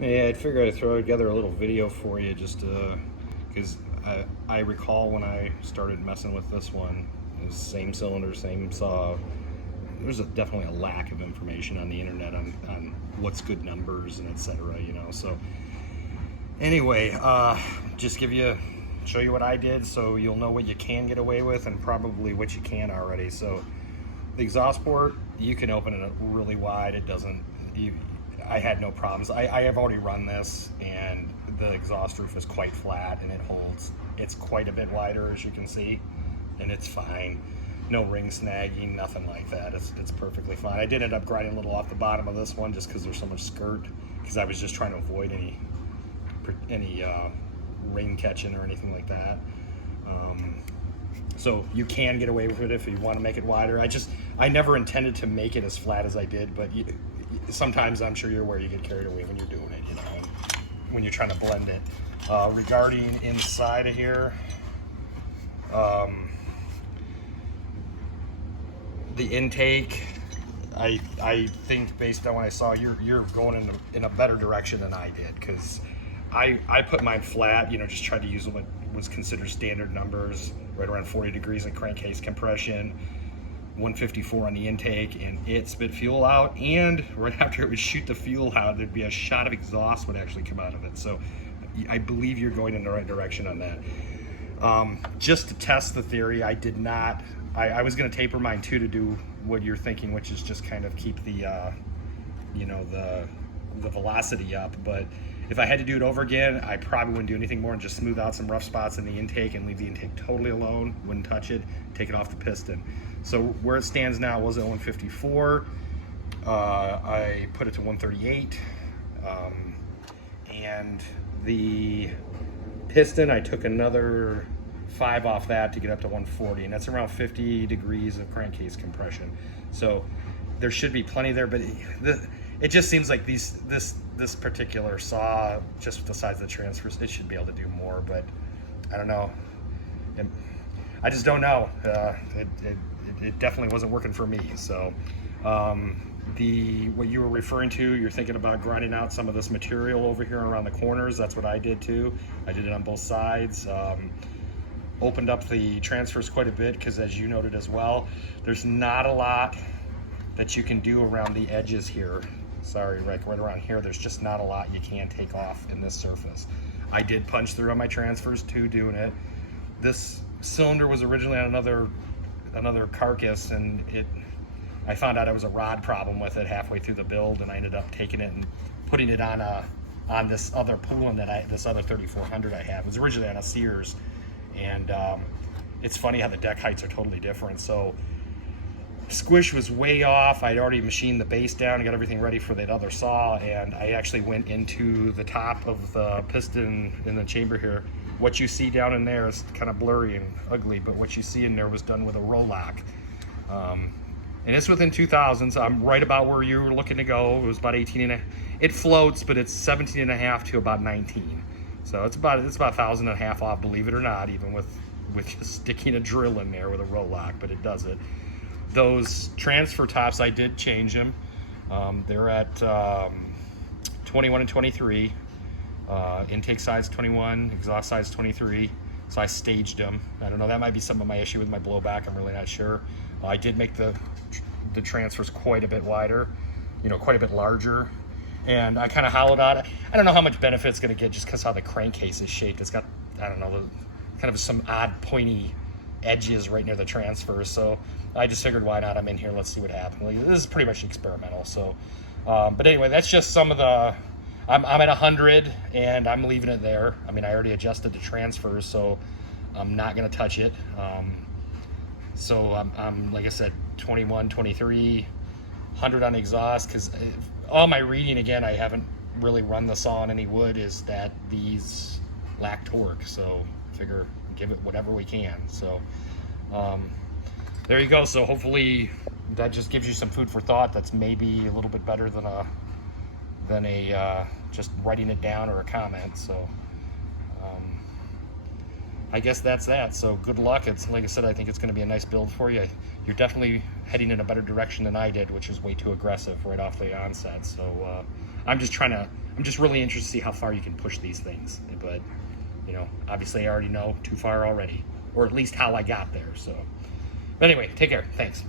Yeah, I figured I'd throw together a little video for you just because I recall when I started messing with this one, it was same cylinder, same saw. There's definitely a lack of information on the internet on what's good numbers and etc. So anyway, just show you what I did so you'll know what you can get away with and probably what you can already. So the exhaust port, you can open it really wide. It doesn't, I had no problems. I have already run this and the exhaust roof is quite flat and it's quite a bit wider as you can see, and it's fine. No ring snagging, nothing like that. It's perfectly fine. I did end up grinding a little off the bottom of this one just because there's so much skirt, because I was just trying to avoid any ring catching or anything like that. So you can get away with it if you want to make it wider. I never intended to make it as flat as I did, but sometimes I'm sure you're aware you get carried away when you're doing it, and when you're trying to blend it. Regarding inside of here, the intake, I think based on what I saw, you're going in a better direction than I did, because I put mine flat, just tried to use what was considered standard numbers, right around 40 degrees in crankcase compression, 154 on the intake, and it spit fuel out, and right after it would shoot the fuel out, there'd be a shot of exhaust would actually come out of it. So I believe you're going in the right direction on that. Just to test the theory, I did not, I was going to taper mine too to do what you're thinking, which is just kind of keep the the velocity up. But if I had to do it over again, I probably wouldn't do anything more than just smooth out some rough spots in the intake and leave the intake totally alone, wouldn't touch it, take it off the piston. So where it stands now was at 154. I put it to 138. And the piston, I took another 5 off that to get up to 140, and that's around 50 degrees of crankcase compression. So there should be plenty there, but it just seems like this particular saw, just with the size of the transfers, it should be able to do more, but I don't know. I just don't know. It definitely wasn't working for me. So what you were referring to, you're thinking about grinding out some of this material over here around the corners. That's what I did too. I did it on both sides. Opened up the transfers quite a bit, because as you noted as well, there's not a lot that you can do around the edges here. Sorry, Rick, right around here, there's just not a lot you can take off in this surface. I did punch through on my transfers too doing it. This cylinder was originally on another carcass, and I found out it was a rod problem with it halfway through the build, and I ended up taking it and putting it on this other Poulan this other 3400 I have. It was originally on a Sears, and it's funny how the deck heights are totally different. So Squish was way off. I'd already machined the base down and got everything ready for that other saw, and I actually went into the top of the piston in the chamber here. What you see down in there is kind of blurry and ugly, but what you see in there was done with a roll lock. And it's within 2000s. I'm right about where you were looking to go. It was about 18 and a, it floats, but it's 17 and a half to about 19. So it's about 1,000 and a half off, believe it or not, even with just sticking a drill in there with a roll lock, but it does it. Those transfer tops, I did change them. They're at 21 and 23. Intake size 21, exhaust size 23. So I staged them. I don't know, that might be some of my issue with my blowback. I'm really not sure. I did make the transfers quite a bit wider, quite a bit larger. And I kind of hollowed out. I don't know how much benefit it's going to get just because how the crankcase is shaped. It's got, I don't know, kind of some odd pointy edges right near the transfers. So I just figured, why not? I'm in here. Let's see what happens. This is pretty much experimental. So, but anyway, that's just some of the. I'm at 100 and I'm leaving it there. I mean, I already adjusted the transfers, so I'm not going to touch it. So I'm like I said, 21, 23, 100 on exhaust, because all my reading, again, I haven't really run the saw on any wood, is that these lack torque. So figure give it whatever we can. So there you go. So hopefully that just gives you some food for thought. That's maybe a little bit better than just writing it down or a comment. So I guess that's that. So good luck. It's like I said, I think it's going to be a nice build for you. You're definitely heading in a better direction than I did, which is way too aggressive right off the onset. So I'm just really interested to see how far you can push these things. But obviously I already know too far already, or at least how I got there. So, but anyway, take care. Thanks.